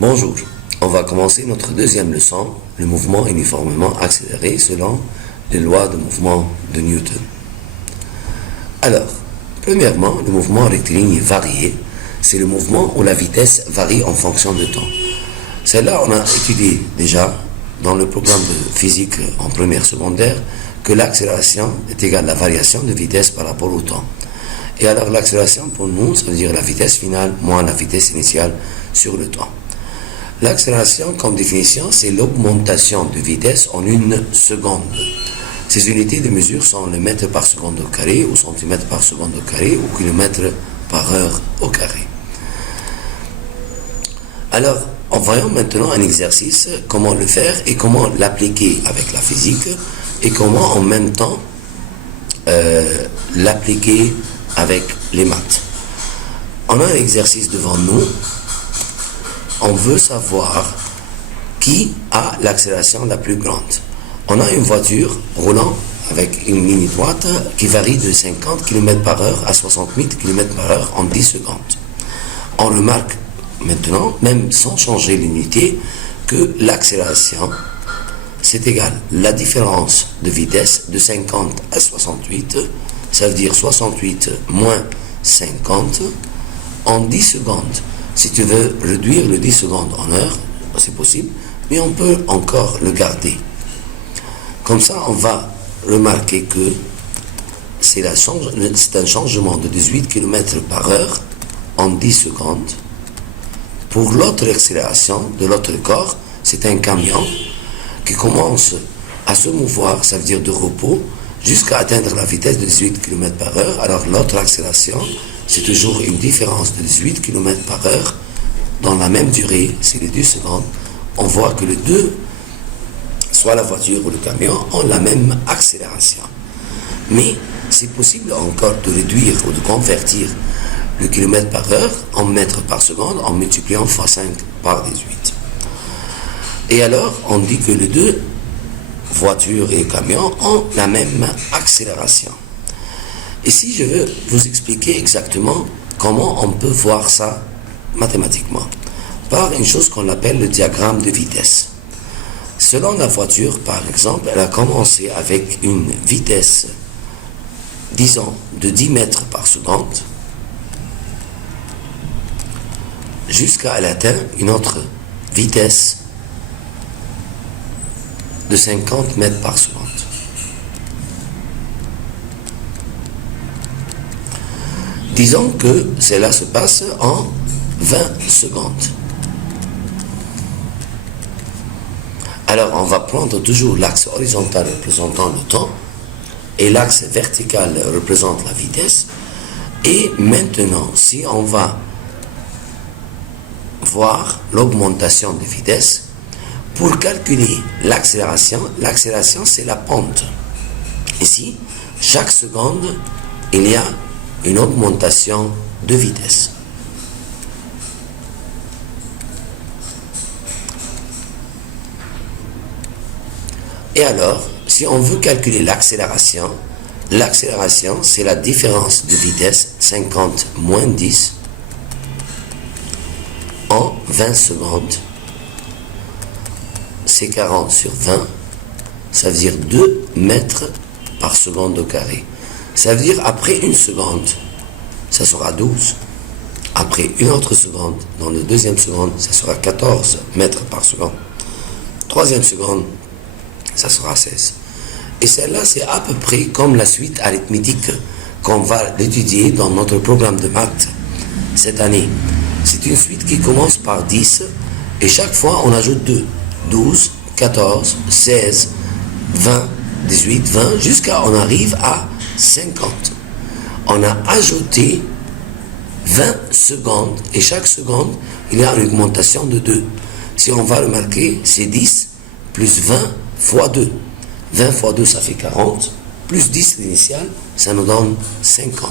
Bonjour, on va commencer notre deuxième leçon, le mouvement uniformément accéléré selon les lois de mouvement de Newton. Alors, premièrement, le mouvement rectiligne varié, c'est le mouvement où la vitesse varie en fonction du temps. Celle-là, on a étudié déjà dans le programme de physique en première secondaire que l'accélération est égale à la variation de vitesse par rapport au temps. Et alors l'accélération pour nous, ça veut dire la vitesse finale moins la vitesse initiale sur le temps. L'accélération, comme définition, c'est l'augmentation de vitesse en une seconde. Ces unités de mesure sont le mètre par seconde au carré, ou centimètre par seconde au carré, ou kilomètre par heure au carré. Alors, voyons maintenant un exercice, comment le faire et comment l'appliquer avec la physique, et comment en même temps l'appliquer avec les maths. On a un exercice devant nous. On veut savoir qui a l'accélération la plus grande. On a une voiture roulant avec une ligne droite qui varie de 50 km par heure à 68 km par heure en 10 secondes. On remarque maintenant, même sans changer l'unité, que l'accélération, c'est égal à la différence de vitesse de 50 à 68, ça veut dire 68 moins 50 en 10 secondes. Si tu veux réduire le 10 secondes en heure, c'est possible, mais on peut encore le garder. Comme ça, on va remarquer que c'est un changement de 18 km par heure en 10 secondes. Pour l'autre accélération de l'autre corps, c'est un camion qui commence à se mouvoir, ça veut dire de repos, jusqu'à atteindre la vitesse de 18 km par heure. Alors l'autre accélération, c'est toujours une différence de 18 km par heure dans la même durée, c'est les 10 secondes. On voit que les deux, soit la voiture ou le camion, ont la même accélération. Mais c'est possible encore de réduire ou de convertir le kilomètre par heure en mètres par seconde en multipliant fois 5 par 18. Et alors, on dit que les deux, voitures et camions, ont la même accélération. Ici, je veux vous expliquer exactement comment on peut voir ça mathématiquement, par une chose qu'on appelle le diagramme de vitesse. Selon la voiture, par exemple, elle a commencé avec une vitesse, disons, de 10 mètres par seconde, jusqu'à elle atteint une autre vitesse de 50 mètres par seconde. Disons que cela se passe en 20 secondes. Alors, on va prendre toujours l'axe horizontal représentant le temps et l'axe vertical représente la vitesse. Et maintenant, si on va voir l'augmentation de vitesse, pour calculer l'accélération c'est la pente. Ici, chaque seconde, il y a une augmentation de vitesse. Et alors, si on veut calculer l'accélération c'est la différence de vitesse 50 moins 10 en 20 secondes. C'est 40 sur 20, ça veut dire 2 mètres par seconde au carré. Ça veut dire après une seconde, ça sera 12. Après une autre seconde, dans la deuxième seconde, ça sera 14 mètres par seconde. Troisième seconde, ça sera 16. Et celle-là, c'est à peu près comme la suite arithmétique qu'on va étudier dans notre programme de maths cette année. C'est une suite qui commence par 10 et chaque fois on ajoute 2. 12, 14, 16, 20, 18, 20, jusqu'à on arrive à 50. On a ajouté 20 secondes et chaque seconde, il y a une augmentation de 2. Si on va remarquer, c'est 10 plus 20 fois 2. 20 fois 2, ça fait 40. Plus 10 l'initial, ça nous donne 50.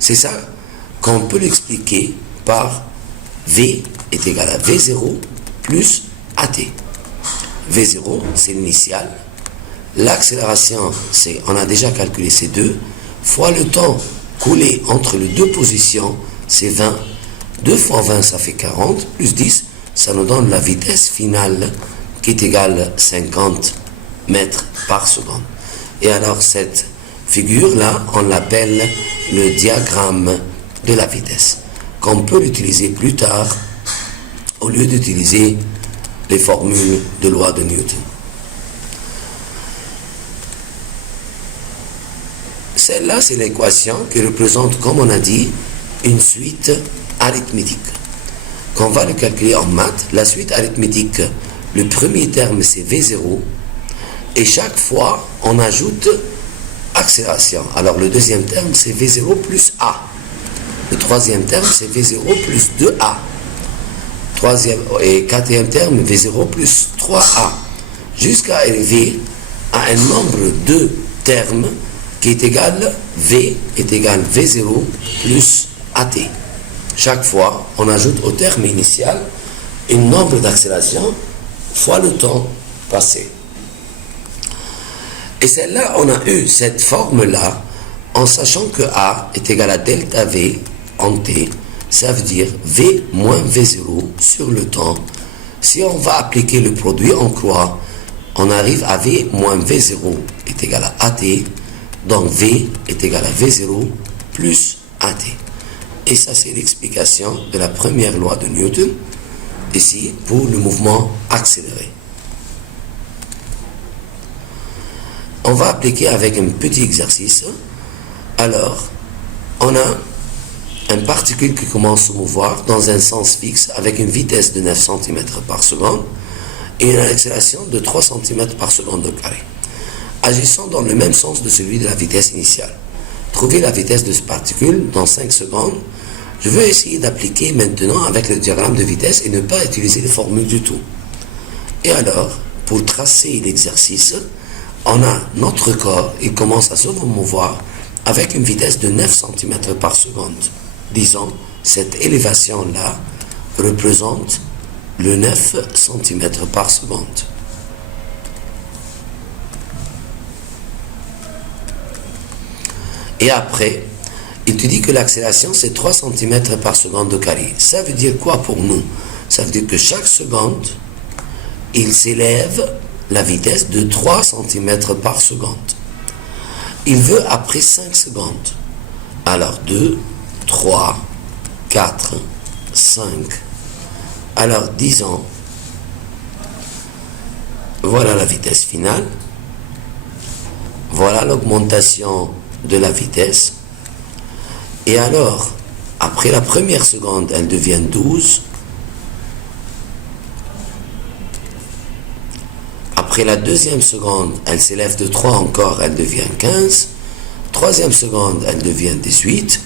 C'est ça qu'on peut l'expliquer par V est égal à V0 plus AT. V0, c'est l'initial. L'accélération, on a déjà calculé ces deux, fois le temps coulé entre les deux positions, c'est 20. 2 fois 20, ça fait 40, plus 10, ça nous donne la vitesse finale qui est égale à 50 mètres par seconde. Et alors cette figure-là, on l'appelle le diagramme de la vitesse, qu'on peut l'utiliser plus tard au lieu d'utiliser les formules de loi de Newton. Celle-là, c'est l'équation qui représente, comme on a dit, une suite arithmétique. Quand on va le calculer en maths, la suite arithmétique, le premier terme c'est V0, et chaque fois on ajoute accélération. Alors le deuxième terme c'est V0 plus A. Le troisième terme c'est V0 plus 2A. Troisième et quatrième terme V0 plus 3A. Jusqu'à arriver à un nombre de termes qui est égal, V est égal V0 plus AT. Chaque fois, on ajoute au terme initial un nombre d'accélération fois le temps passé. Et celle-là, on a eu cette forme-là en sachant que A est égal à delta V en T. Ça veut dire V moins V0 sur le temps. Si on va appliquer le produit en croix, on arrive à V moins V0 est égal à AT. Donc V est égal à V0 plus AT. Et ça, c'est l'explication de la première loi de Newton, ici, pour le mouvement accéléré. On va appliquer avec un petit exercice. Alors, on a une particule qui commence à se mouvoir dans un sens fixe avec une vitesse de 9 cm par seconde et une accélération de 3 cm par seconde au carré, agissant dans le même sens de celui de la vitesse initiale. Trouver la vitesse de cette particule dans 5 secondes. Je veux essayer d'appliquer maintenant avec le diagramme de vitesse et ne pas utiliser les formules du tout. Et alors, pour tracer l'exercice, on a notre corps, il commence à se mouvoir avec une vitesse de 9 cm par seconde. Disons, cette élévation-là représente le 9 cm par seconde. Et après, il te dit que l'accélération, c'est 3 cm par seconde au carré. Ça veut dire quoi pour nous? Ça veut dire que chaque seconde, il s'élève la vitesse de 3 cm par seconde. Il veut après 5 secondes. Alors 2, 3, 4, 5. Alors disons, voilà la vitesse finale. Voilà l'augmentation de la vitesse. Et alors, après la première seconde, elle devient 12. Après la deuxième seconde, elle s'élève de 3 encore, elle devient 15. Troisième seconde, elle devient 18.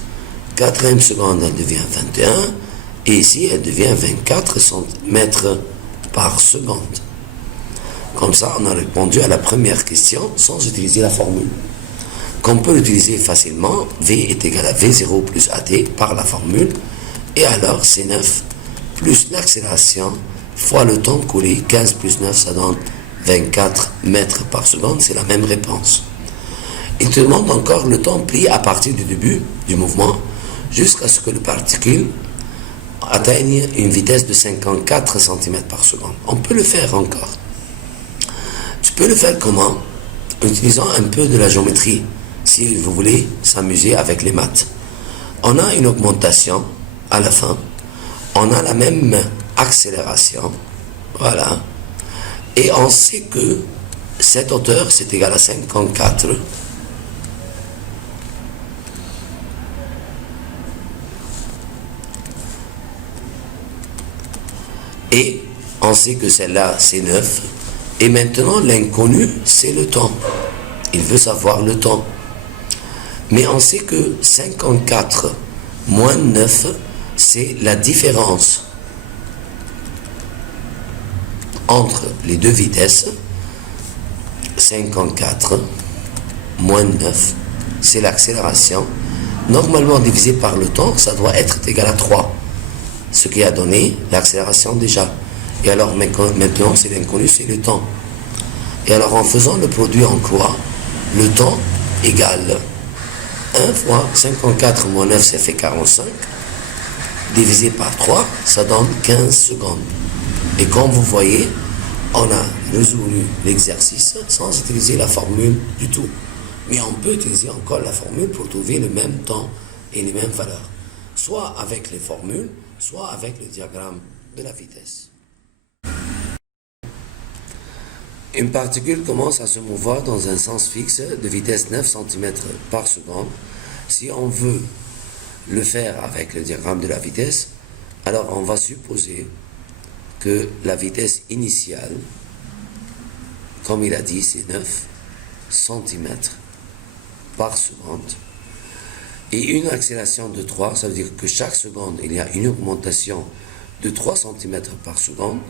Quatrième seconde, elle devient 21. Et ici, elle devient 24 cm par seconde. Comme ça, on a répondu à la première question sans utiliser la formule. Qu'on peut l'utiliser facilement, V est égal à V0 plus AT par la formule, et alors c'est 9 plus l'accélération fois le temps coulé, 15 plus 9, ça donne 24 mètres par seconde, c'est la même réponse. Il te demande encore le temps pris à partir du début du mouvement jusqu'à ce que le particule atteigne une vitesse de 54 cm par seconde. On peut le faire encore. Tu peux le faire comment? En utilisant un peu de la géométrie. Si vous voulez s'amuser avec les maths. On a une augmentation à la fin. On a la même accélération. Voilà. Et on sait que cette hauteur, c'est égal à 54. Et on sait que celle-là, c'est 9. Et maintenant, l'inconnu, c'est le temps. Il veut savoir le temps. Mais on sait que 54 moins 9, c'est la différence entre les deux vitesses. 54 moins 9, c'est l'accélération. Normalement divisé par le temps, ça doit être égal à 3. Ce qui a donné l'accélération déjà. Et alors maintenant, c'est l'inconnu, c'est le temps. Et alors en faisant le produit en croix, le temps égale 1 fois 54 moins 9, ça fait 45. Divisé par 3, ça donne 15 secondes. Et comme vous voyez, on a résolu l'exercice sans utiliser la formule du tout. Mais on peut utiliser encore la formule pour trouver le même temps et les mêmes valeurs. Soit avec les formules, soit avec le diagramme de la vitesse. Une particule commence à se mouvoir dans un sens fixe de vitesse 9 cm par seconde. Si on veut le faire avec le diagramme de la vitesse, alors on va supposer que la vitesse initiale, comme il a dit, c'est 9 cm par seconde. Et une accélération de 3, ça veut dire que chaque seconde, il y a une augmentation de 3 cm par seconde.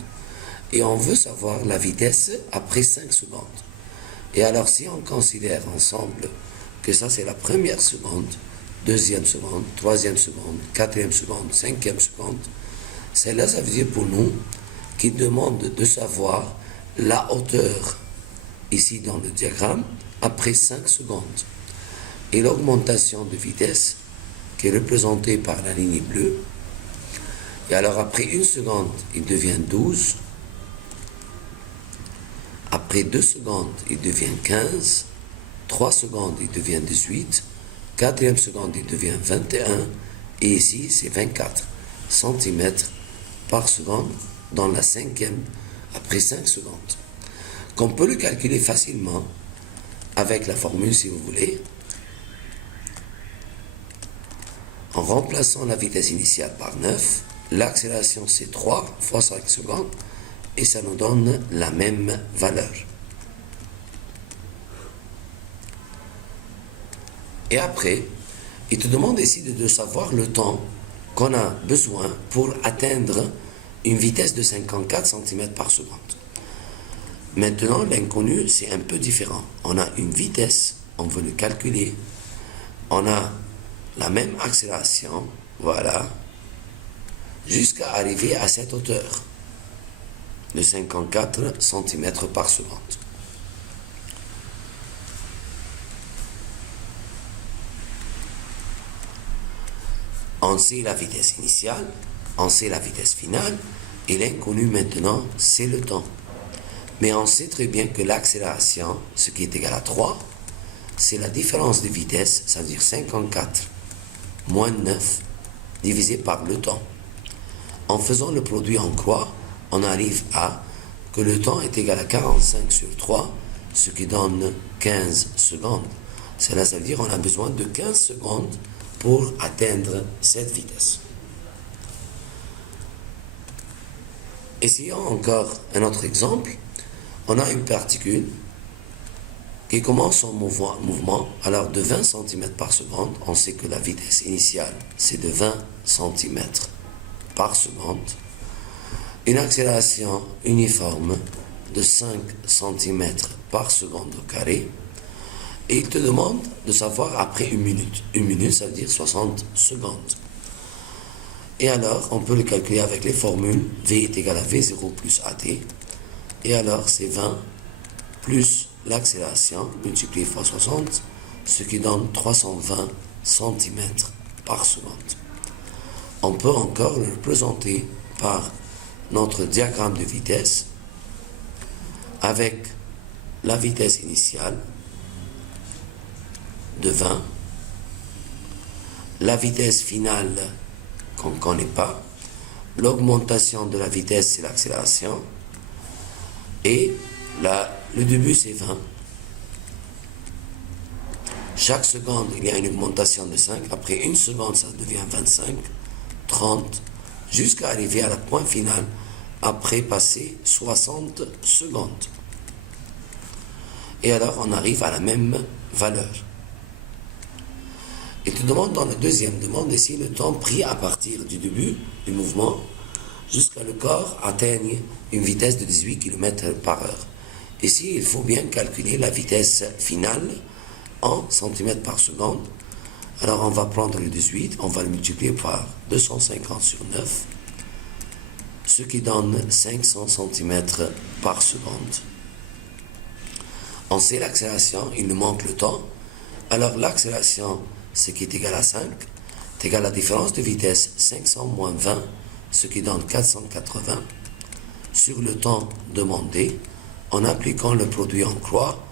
Et on veut savoir la vitesse après 5 secondes. Et alors, si on considère ensemble que ça, c'est la première seconde, deuxième seconde, troisième seconde, quatrième seconde, cinquième seconde, celle-là, ça veut dire pour nous qu'il demande de savoir la hauteur, ici dans le diagramme, après 5 secondes. Et l'augmentation de vitesse, qui est représentée par la ligne bleue, et alors après 1 seconde, il devient 12. Après 2 secondes, il devient 15. 3 secondes, il devient 18. 4e seconde, il devient 21. Et ici, c'est 24 cm par seconde dans la 5e, après 5 secondes. Qu'on peut le calculer facilement avec la formule, si vous voulez, en remplaçant la vitesse initiale par 9. L'accélération, c'est 3 fois 5 secondes. Et ça nous donne la même valeur. Et après, il te demande ici de savoir le temps qu'on a besoin pour atteindre une vitesse de 54 cm par seconde. Maintenant, l'inconnu, c'est un peu différent. On a une vitesse, on veut le calculer. On a la même accélération, voilà, jusqu'à arriver à cette hauteur de 54 cm par seconde. On sait la vitesse initiale, on sait la vitesse finale, et l'inconnu maintenant, c'est le temps. Mais on sait très bien que l'accélération, ce qui est égal à 3, c'est la différence de vitesse, ça veut dire 54 moins 9 divisé par le temps. En faisant le produit en croix, on arrive à que le temps est égal à 45 sur 3, ce qui donne 15 secondes. Cela, ça veut dire qu'on a besoin de 15 secondes pour atteindre cette vitesse. Essayons encore un autre exemple. On a une particule qui commence son mouvement, alors de 20 cm par seconde. On sait que la vitesse initiale, c'est de 20 cm par seconde. Une accélération uniforme de 5 cm par seconde au carré. Et il te demande de savoir après 1 minute. 1 minute, ça veut dire 60 secondes. Et alors, on peut le calculer avec les formules. V est égal à V0 plus AT. Et alors, c'est 20 plus l'accélération multiplié fois 60, ce qui donne 320 cm par seconde. On peut encore le représenter par notre diagramme de vitesse avec la vitesse initiale de 20, la vitesse finale qu'on ne connaît pas, l'augmentation de la vitesse, c'est l'accélération, et le début, c'est 20. Chaque seconde, il y a une augmentation de 5. Après 1 seconde, ça devient 25, 30, jusqu'à arriver à la point final, après passer 60 secondes. Et alors, on arrive à la même valeur. Il te demande dans la deuxième demande ici le temps pris à partir du début du mouvement jusqu'à le corps atteigne une vitesse de 18 km par heure. Ici, il faut bien calculer la vitesse finale en centimètres par seconde. Alors, on va prendre le 18, on va le multiplier par 250 sur 9, ce qui donne 500 cm par seconde. On sait l'accélération, il nous manque le temps. Alors, l'accélération, ce qui est égal à 5, est égal à la différence de vitesse 500 moins 20, ce qui donne 480. sur le temps demandé. En appliquant le produit en croix,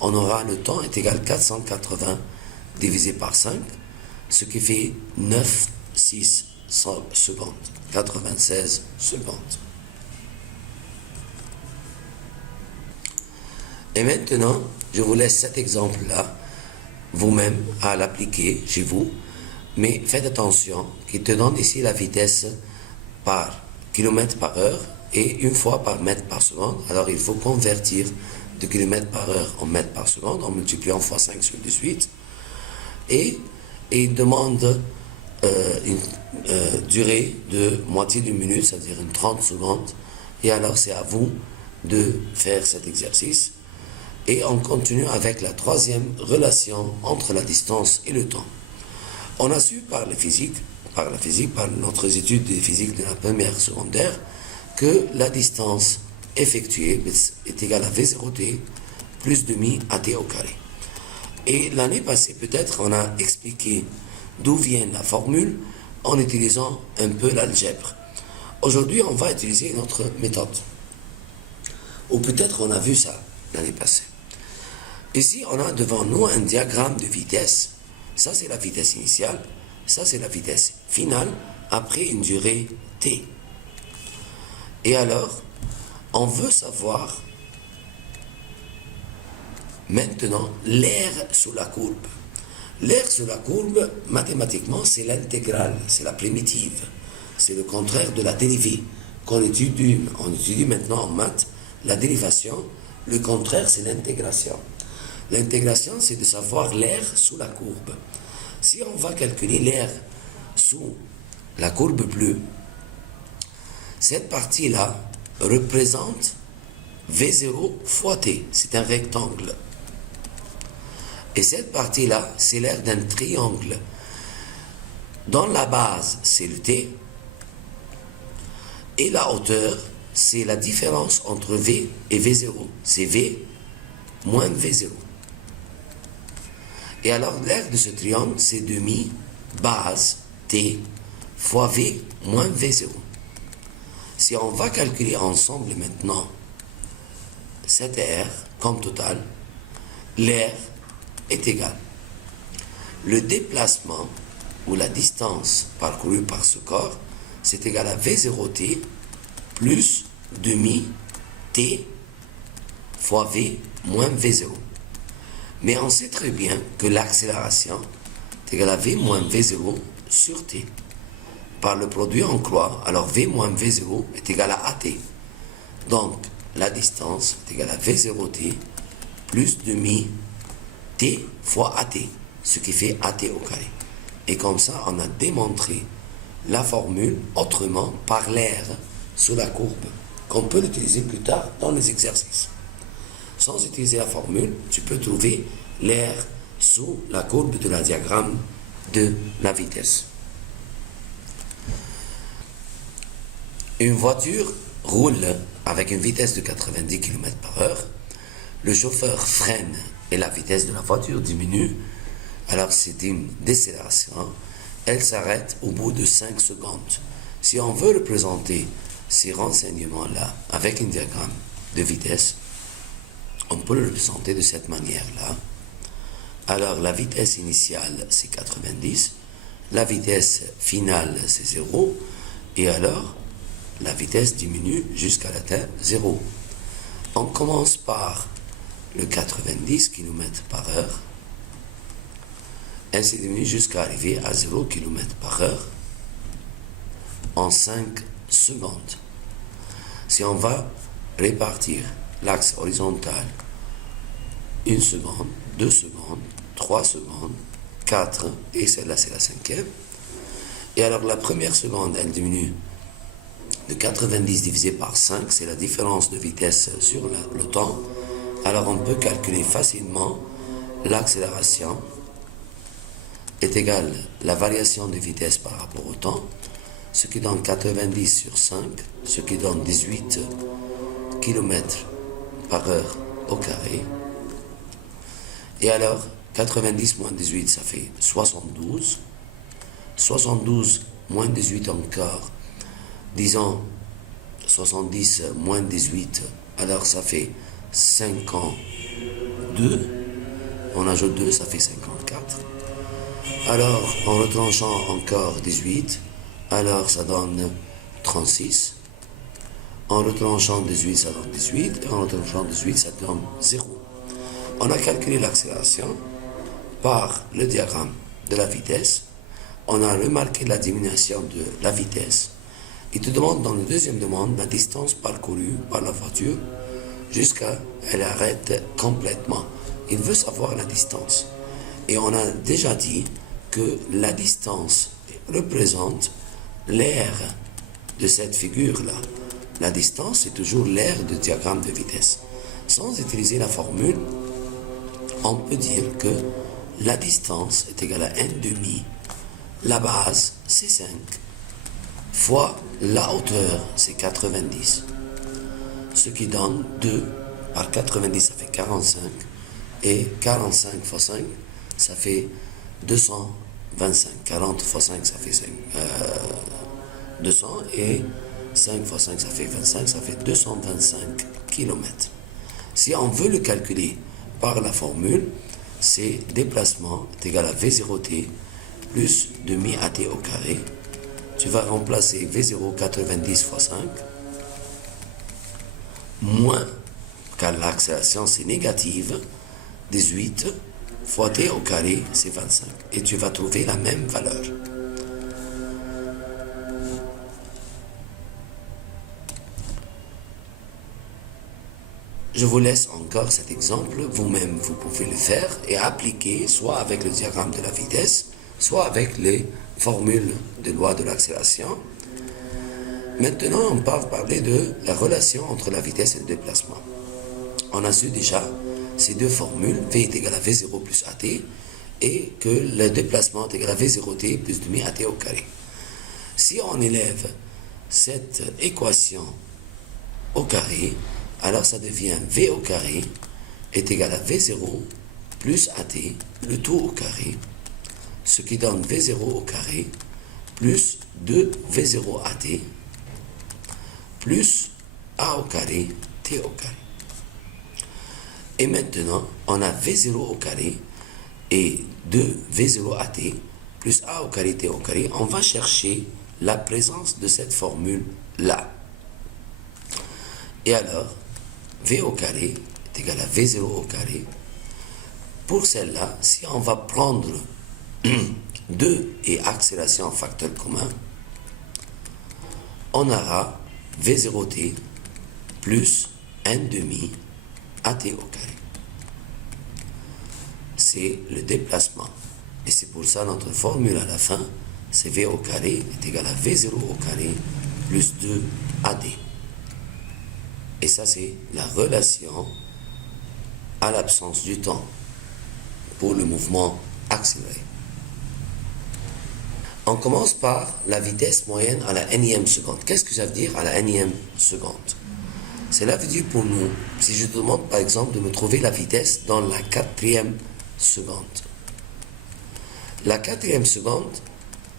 on aura le temps est égal à 480 divisé par 5, ce qui fait 9,6 secondes, 96 secondes. Et maintenant, je vous laisse cet exemple-là, vous-même, à l'appliquer chez vous, mais faites attention qu'il te donne ici la vitesse par kilomètre par heure et une fois par mètre par seconde. Alors il faut convertir de kilomètre par heure en mètre par seconde en multipliant fois 5 sur 18. Et il demande une durée de moitié d'une minute, c'est-à-dire une 30 secondes. Et alors c'est à vous de faire cet exercice. Et on continue avec la troisième relation entre la distance et le temps. On a su par la physique, par notre étude de physique de la première secondaire, que la distance effectuée est égale à V0t plus demi AT au carré. Et l'année passée, peut-être, on a expliqué d'où vient la formule en utilisant un peu l'algèbre. Aujourd'hui, on va utiliser une autre méthode. Ou peut-être on a vu ça l'année passée. Ici, on a devant nous un diagramme de vitesse. Ça, c'est la vitesse initiale. Ça, c'est la vitesse finale après une durée t. Et alors, on veut savoir maintenant l'air sous la courbe. L'air sous la courbe, mathématiquement, c'est l'intégrale, c'est la primitive. C'est le contraire de la dérivée qu'on étudie. On étudie maintenant en maths la dérivation. Le contraire, c'est l'intégration. L'intégration, c'est de savoir l'air sous la courbe. Si on va calculer l'air sous la courbe bleue, cette partie-là représente V0 fois T. C'est un rectangle. Et cette partie-là, c'est l'air d'un triangle. Dans la base, c'est le T. Et la hauteur, c'est la différence entre V et V0. C'est V moins V0. Et alors, l'aire de ce triangle, c'est demi base T fois V moins V0. Si on va calculer ensemble maintenant cette aire comme total, l'air est égal. Le déplacement ou la distance parcourue par ce corps, c'est égal à V0T plus demi T fois V moins V0. Mais on sait très bien que l'accélération est égale à V moins V0 sur T. Par le produit en croix, alors V moins V0 est égal à AT. Donc, la distance est égale à V0T plus demi T fois AT, ce qui fait AT au carré. Et comme ça, on a démontré la formule autrement par l'air sous la courbe, qu'on peut l'utiliser plus tard dans les exercices. Sans utiliser la formule, tu peux trouver l'air sous la courbe de la diagramme de la vitesse. Une voiture roule avec une vitesse de 90 km par heure. Le chauffeur freine et la vitesse de la voiture diminue. Alors c'est une décélération. Elle s'arrête au bout de 5 secondes. Si on veut représenter ces renseignements-là avec un diagramme de vitesse, on peut le représenter de cette manière-là. Alors la vitesse initiale, c'est 90. La vitesse finale, c'est 0. Et alors, la vitesse diminue jusqu'à l'atteindre 0. On commence par le 90 km par heure. Elle se diminue jusqu'à arriver à 0 km par heure en 5 secondes. Si on va répartir l'axe horizontal, 1 seconde, 2 secondes, 3 secondes, 4, et celle-là c'est la 5e. Et alors la première seconde, elle diminue de 90 divisé par 5, c'est la différence de vitesse sur le temps. Alors on peut calculer facilement l'accélération est égale à la variation de vitesse par rapport au temps, ce qui donne 90 sur 5, ce qui donne 18 km par heure au carré. Et alors, 90 moins 18, ça fait 72. 72 moins 18 encore, disons 70 moins 18, alors ça fait 52. On ajoute 2, ça fait 54. Alors, en retranchant encore 18, alors ça donne 36. En retranchant 18, ça donne 18. Et en retranchant 18, ça donne 0. On a calculé l'accélération par le diagramme de la vitesse. On a remarqué la diminution de la vitesse. Il te demande dans la deuxième demande la distance parcourue par la voiture jusqu'à elle arrête complètement. Il veut savoir la distance. Et on a déjà dit que la distance représente l'aire de cette figure-là. La distance, c'est toujours l'aire du diagramme de vitesse. Sans utiliser la formule, on peut dire que la distance est égale à n demi, la base, c'est 5, fois la hauteur, c'est 90. Ce qui donne 2 par 90, ça fait 45. Et 45 fois 5, ça fait 225. 40 fois 5, ça fait 200. Et 5 fois 5, ça fait 25. Ça fait 225 km. Si on veut le calculer par la formule, c'est déplacement est égal à V0t plus demi AT au carré. Tu vas remplacer V0 90 fois 5 moins, car l'accélération c'est négative, 18 fois t au carré, c'est 25. Et tu vas trouver la même valeur. Je vous laisse encore cet exemple. Vous-même, vous pouvez le faire et appliquer soit avec le diagramme de la vitesse, soit avec les formules de loi de l'accélération. Maintenant, on va parler de la relation entre la vitesse et le déplacement. On a su déjà ces deux formules, V est égal à V0 plus AT, et que le déplacement est égal à V0t plus demi AT au carré. Si on élève cette équation au carré, alors ça devient V au carré est égal à V0 plus AT, le tout au carré, ce qui donne V0 au carré plus 2V0 AT plus A au carré, T au carré. Et maintenant, on a V0 au carré et 2V0 AT plus A au carré, T au carré. On va chercher la présence de cette formule-là. Et alors, V au carré est égal à V0 au carré. Pour celle-là, si on va prendre 2 et accélération en facteur commun, on aura V0t plus n demi AT au carré. C'est le déplacement. Et c'est pour ça notre formule à la fin, c'est V au carré est égal à V0 au carré plus 2 AD. Et ça, c'est la relation à l'absence du temps pour le mouvement accéléré. On commence par la vitesse moyenne à la énième seconde. Qu'est-ce que ça veut dire à la énième seconde? Cela veut dire pour nous, si je te demande par exemple de me trouver la vitesse dans la 4e seconde. La 4e seconde,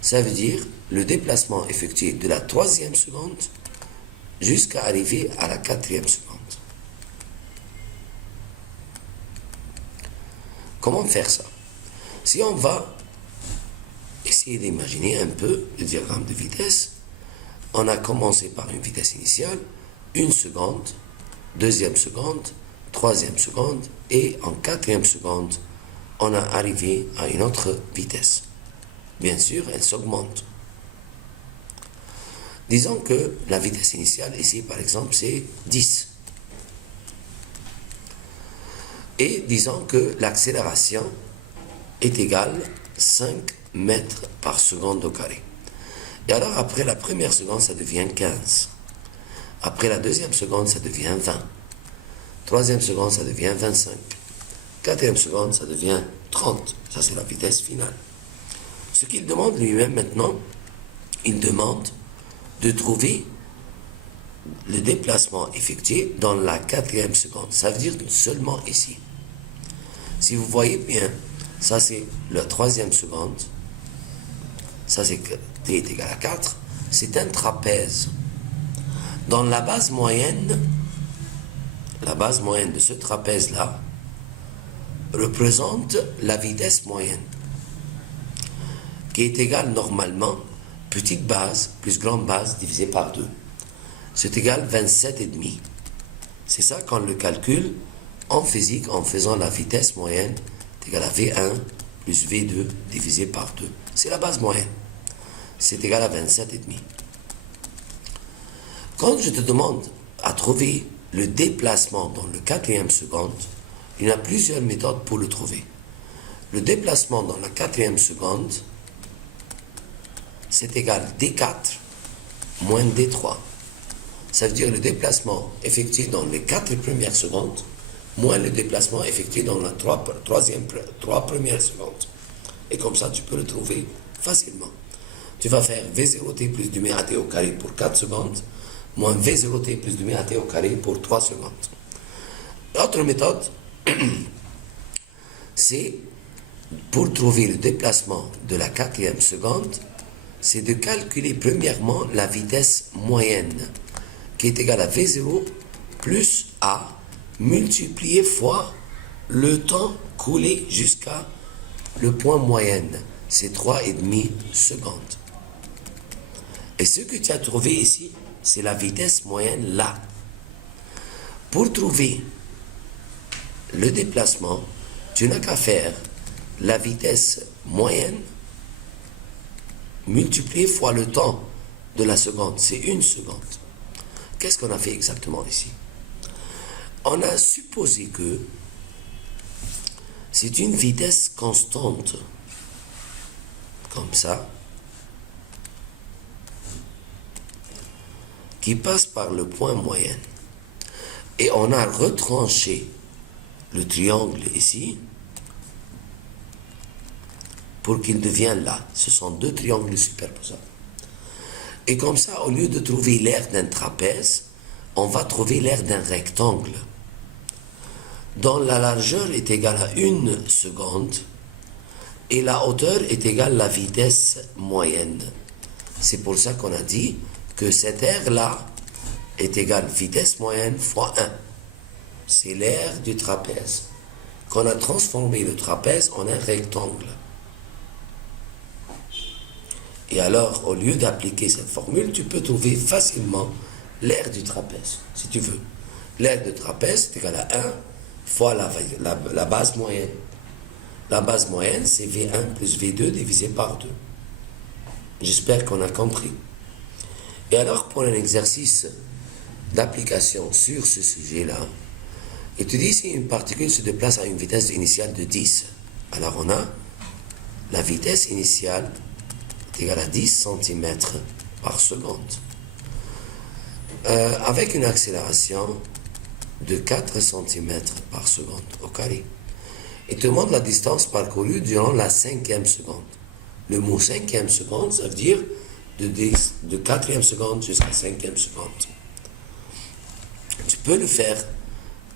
ça veut dire le déplacement effectué de la 3e seconde jusqu'à arriver à la 4e seconde. Comment faire ça? Si on va essayer d'imaginer un peu le diagramme de vitesse, on a commencé par une vitesse initiale, 1 seconde, 2e seconde, 3e seconde, et en 4e seconde, on a arrivé à une autre vitesse. Bien sûr, elle s'augmente. Disons que la vitesse initiale ici, par exemple, c'est 10. Et disons que l'accélération est égale à 5 mètres par seconde au carré. Et alors, après la première seconde, ça devient 15. Après la deuxième seconde, ça devient 20. Troisième seconde, ça devient 25. Quatrième seconde, ça devient 30. Ça, c'est la vitesse finale. Ce qu'il demande lui-même maintenant, il demande de trouver le déplacement effectué dans la 4e seconde. Ça veut dire seulement ici. Si vous voyez bien, ça c'est la 3e seconde. Ça c'est t est égal à 4. C'est un trapèze. Dans la base moyenne de ce trapèze-là représente la vitesse moyenne, qui est égale normalement petite base plus grande base divisé par 2. C'est égal 27,5. C'est ça qu'on le calcule en physique en faisant la vitesse moyenne est égale à V1 plus V2 divisé par 2. C'est la base moyenne. C'est égal à 27,5. Quand je te demande à trouver le déplacement dans le 4e seconde, il y a plusieurs méthodes pour le trouver. Le déplacement dans la 4e seconde, c'est égal D4 moins D3. Ça veut dire le déplacement effectué dans les 4 premières secondes moins le déplacement effectué dans la 3 premières secondes. Et comme ça, tu peux le trouver facilement. Tu vas faire V0t plus du m à t au carré pour 4 secondes moins V0t plus du m à t au carré pour 3 secondes. L'autre méthode, c'est pour trouver le déplacement de la 4e seconde, c'est de calculer premièrement la vitesse moyenne, qui est égale à V0 plus A multiplié fois le temps coulé jusqu'à le point moyenne, c'est 3,5 secondes. Et ce que tu as trouvé ici, c'est la vitesse moyenne là. Pour trouver le déplacement, tu n'as qu'à faire la vitesse moyenne multiplié fois le temps de la seconde, c'est 1 seconde. Qu'est-ce qu'on a fait exactement ici? On a supposé que c'est une vitesse constante, comme ça, qui passe par le point moyen. Et on a retranché le triangle ici pour qu'il devienne là. Ce sont deux triangles superposables. Et comme ça, au lieu de trouver l'aire d'un trapèze, on va trouver l'aire d'un rectangle dont la largeur est égale à 1 seconde et la hauteur est égale à la vitesse moyenne. C'est pour ça qu'on a dit que cette aire-là est égale vitesse moyenne fois 1. C'est l'aire du trapèze. Qu'on a transformé le trapèze en un rectangle. Et alors, au lieu d'appliquer cette formule, tu peux trouver facilement l'aire du trapèze, si tu veux. L'aire du trapèze est égale à 1 fois la base moyenne. La base moyenne, c'est V1 plus V2 divisé par 2. J'espère qu'on a compris. Et alors, pour un exercice d'application sur ce sujet-là, il te dit si une particule se déplace à une vitesse initiale de 10. Alors, on a la vitesse initiale est égale à 10 cm par seconde. Avec une accélération de 4 cm par seconde au carré. Il te demande la distance parcourue durant la 5e seconde. Le mot 5e seconde, ça veut dire de 4e seconde jusqu'à 5e seconde. Tu peux le faire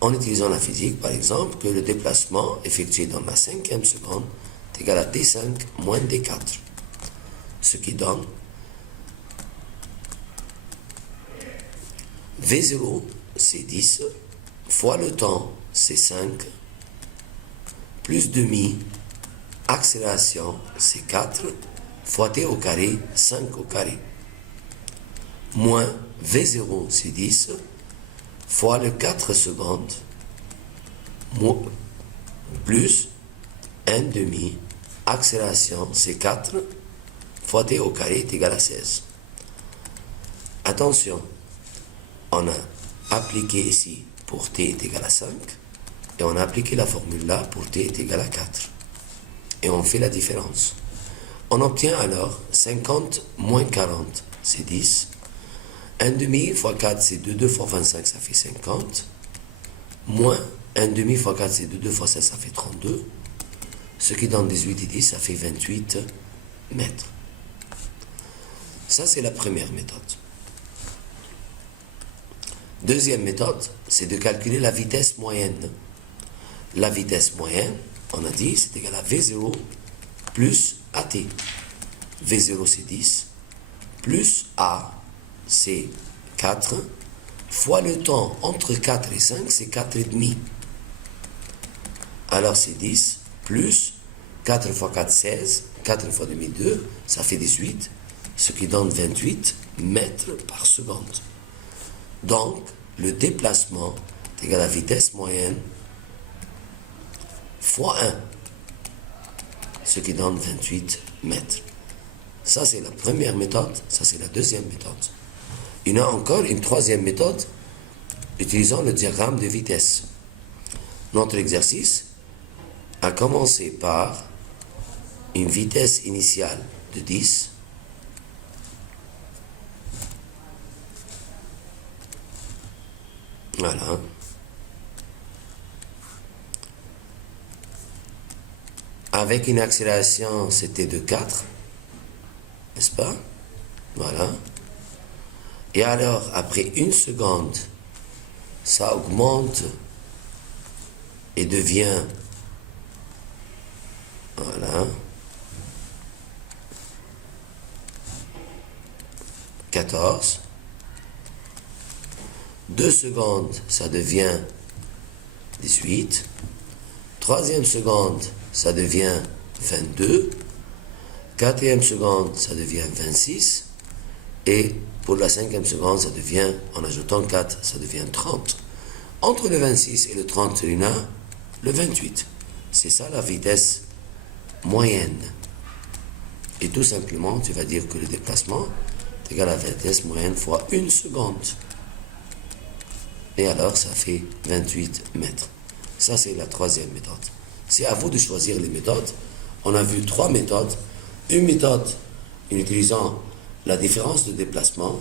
en utilisant la physique, par exemple, que le déplacement effectué dans la 5e seconde est égal à D5 moins D4. Ce qui donne V0, c'est 10, fois le temps, c'est 5, plus demi, accélération, c'est 4, fois t au carré, 5 au carré. Moins V0, c'est 10, fois le 4 secondes, plus 1 demi, accélération, c'est 4, fois t au carré est égal à 16. Attention, on a appliqué ici pour t est égal à 5, et on a appliqué la formule là pour t est égal à 4. Et on fait la différence. On obtient alors 50 moins 40, c'est 10. 1 demi fois 4, c'est 2, 2 fois 25, ça fait 50. Moins 1 demi fois 4, c'est 2, 2 fois 16, ça fait 32. Ce qui donne 18 et 10, ça fait 28 mètres. Ça, c'est la première méthode. Deuxième méthode, c'est de calculer la vitesse moyenne. La vitesse moyenne, on a dit, c'est égal à V0 plus AT. V0, c'est 10, plus A, c'est 4, fois le temps entre 4 et 5, c'est 4 et demi. Alors c'est 10, plus 4 fois 4, 16, 4 fois demi, 2, ça fait 18, ce qui donne 28 mètres par seconde. Donc, le déplacement est égal à la vitesse moyenne fois 1, ce qui donne 28 mètres. Ça, c'est la première méthode, ça, c'est la deuxième méthode. Il y en a encore une troisième méthode, utilisant le diagramme de vitesse. Notre exercice a commencé par une vitesse initiale de 10, voilà, avec une accélération, c'était de 4, n'est-ce pas? Voilà. Et alors, après une seconde, ça augmente et devient, voilà, 14. 2 secondes, ça devient 18. Troisième seconde, ça devient 22. Quatrième seconde, ça devient 26. Et pour la cinquième seconde, ça devient, en ajoutant 4, ça devient 30. Entre le 26 et le 30, il y en a le 28. C'est ça la vitesse moyenne. Et tout simplement, tu vas dire que le déplacement est égal à la vitesse moyenne fois une seconde. Et alors, ça fait 28 mètres. Ça, c'est la troisième méthode. C'est à vous de choisir les méthodes. On a vu 3 méthodes. Une méthode en utilisant la différence de déplacement,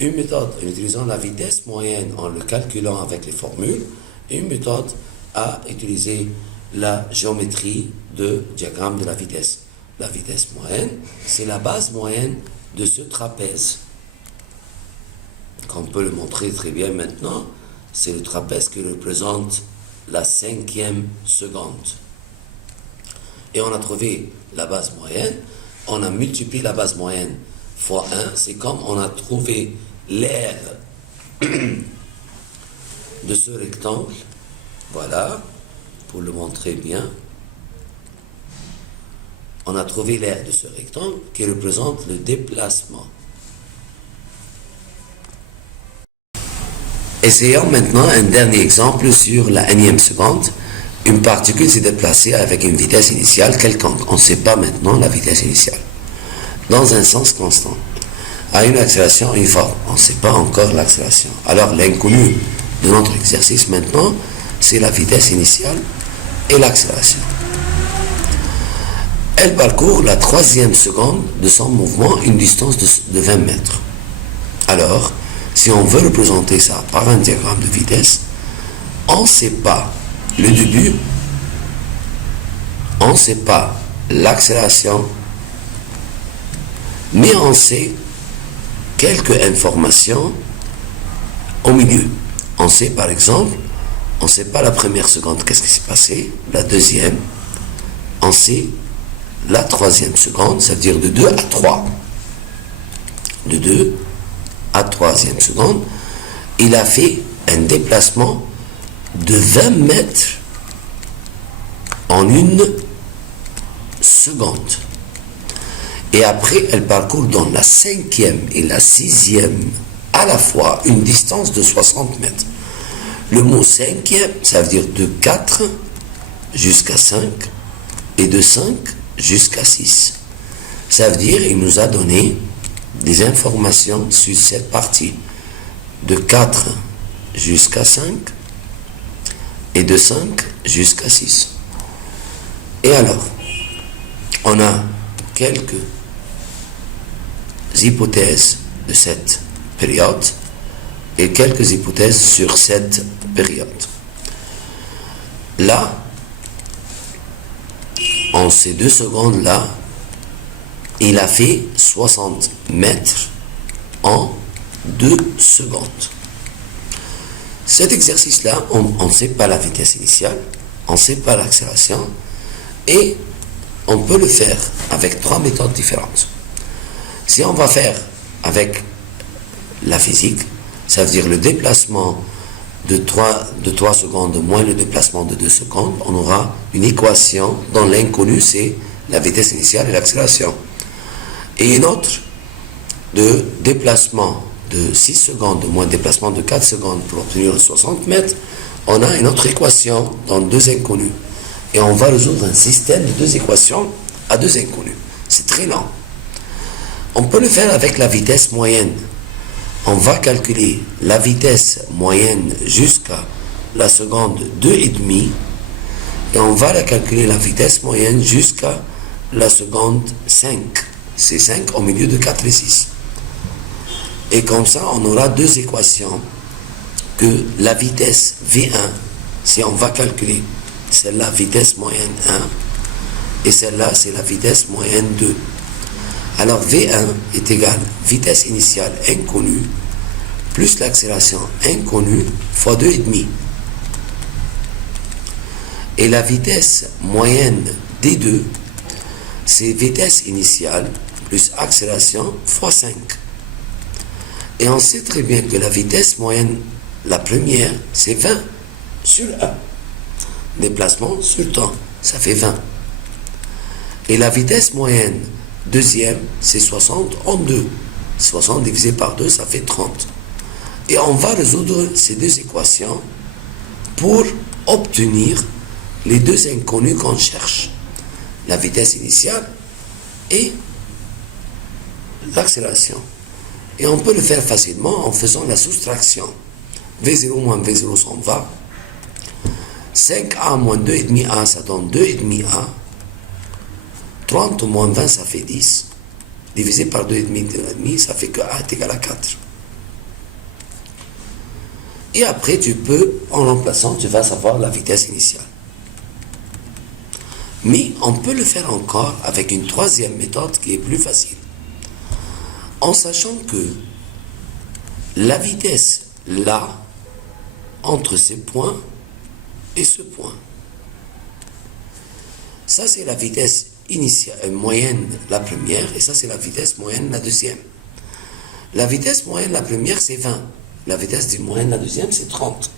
une méthode en utilisant la vitesse moyenne en le calculant avec les formules, et une méthode à utiliser la géométrie de diagramme de la vitesse. La vitesse moyenne, c'est la base moyenne de ce trapèze. Qu'on peut le montrer très bien maintenant, c'est le trapèze qui représente la 5e seconde. Et on a trouvé la base moyenne, on a multiplié la base moyenne fois 1, c'est comme on a trouvé l'aire de ce rectangle, voilà, pour le montrer bien. On a trouvé l'aire de ce rectangle qui représente le déplacement. Essayons maintenant un dernier exemple sur la 1e seconde. Une particule s'est déplacée avec une vitesse initiale quelconque. On ne sait pas maintenant la vitesse initiale. Dans un sens constant, à une accélération uniforme. On ne sait pas encore l'accélération. Alors l'inconnu de notre exercice maintenant, c'est la vitesse initiale et l'accélération. Elle parcourt la 3e seconde de son mouvement, une distance de 20 mètres. Alors, si on veut représenter ça par un diagramme de vitesse, on ne sait pas le début, on ne sait pas l'accélération, mais on sait quelques informations au milieu. On sait par exemple, on ne sait pas la première seconde qu'est-ce qui s'est passé, la deuxième, on sait la 3e seconde, ça veut dire de 2 à 3. De 2 à 3e seconde, il a fait un déplacement de 20 mètres en une seconde. Et après, elle parcourt dans la 5e et la 6e à la fois une distance de 60 mètres. Le mot 5e, ça veut dire de 4 jusqu'à 5 et de 5 jusqu'à 6. Ça veut dire qu'il nous a donné des informations sur cette partie de 4 jusqu'à 5 et de 5 jusqu'à 6. Et alors, on a quelques hypothèses de cette période et quelques hypothèses sur cette période. Là, en ces 2 secondes-là, il a fait 60 mètres en 2 secondes. Cet exercice-là, on ne sait pas la vitesse initiale, on ne sait pas l'accélération, et on peut le faire avec 3 méthodes différentes. Si on va faire avec la physique, Ça veut dire le déplacement de 3 secondes moins le déplacement de 2 secondes, on aura une équation dont l'inconnu, c'est la vitesse initiale et l'accélération. Et une autre de déplacement de 6 secondes moins déplacement de 4 secondes pour obtenir 60 mètres, on a une autre équation dans 2 inconnus. Et on va résoudre un système de 2 équations à 2 inconnus. C'est très lent. On peut le faire avec la vitesse moyenne. On va calculer la vitesse moyenne jusqu'à la seconde 2,5 et on va la calculer la vitesse moyenne jusqu'à la seconde 5. C'est 5 au milieu de 4 et 6. Et comme ça, on aura 2 équations que la vitesse V1, si on va calculer celle-là, vitesse moyenne 1, et celle-là, c'est la vitesse moyenne 2. Alors V1 est égal vitesse initiale inconnue plus l'accélération inconnue fois 2,5. Et la vitesse moyenne D2, c'est vitesse initiale plus accélération fois 5. Et on sait très bien que la vitesse moyenne, la première, c'est 20 sur 1. Déplacement sur temps, ça fait 20. Et la vitesse moyenne deuxième, c'est 60 en 2. 60 divisé par 2, ça fait 30. Et on va résoudre ces 2 équations pour obtenir les 2 inconnus qu'on cherche. La vitesse initiale et l'accélération. Et on peut le faire facilement en faisant la soustraction. V0 moins V0 s'en va. 5A moins 2,5A, ça donne 2,5A. 30 moins 20, ça fait 10. Divisé par 2,5, ça fait que A est égal à 4. Et après, tu peux, en remplaçant, tu vas savoir la vitesse initiale. Mais on peut le faire encore avec une 3e méthode qui est plus facile. En sachant que la vitesse là, entre ces points et ce point, ça c'est la vitesse initiale, moyenne la première, et ça c'est la vitesse moyenne la deuxième. La vitesse moyenne la première c'est 20, la vitesse moyenne la deuxième c'est 30.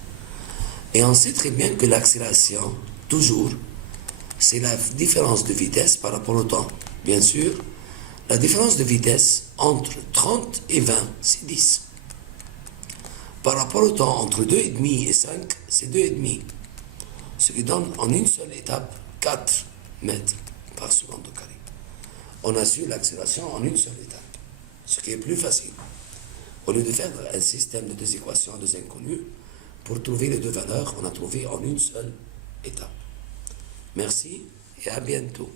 Et on sait très bien que l'accélération, toujours, c'est la différence de vitesse par rapport au temps. Bien sûr, la différence de vitesse entre 30 et 20, c'est 10. Par rapport au temps, entre 2,5 et 5, c'est 2,5. Ce qui donne en une seule étape 4 mètres par seconde au carré. On a su l'accélération en une seule étape, ce qui est plus facile. Au lieu de faire un système de 2 équations à 2 inconnues, pour trouver les 2 valeurs, on a trouvé en une seule étape. Merci et à bientôt.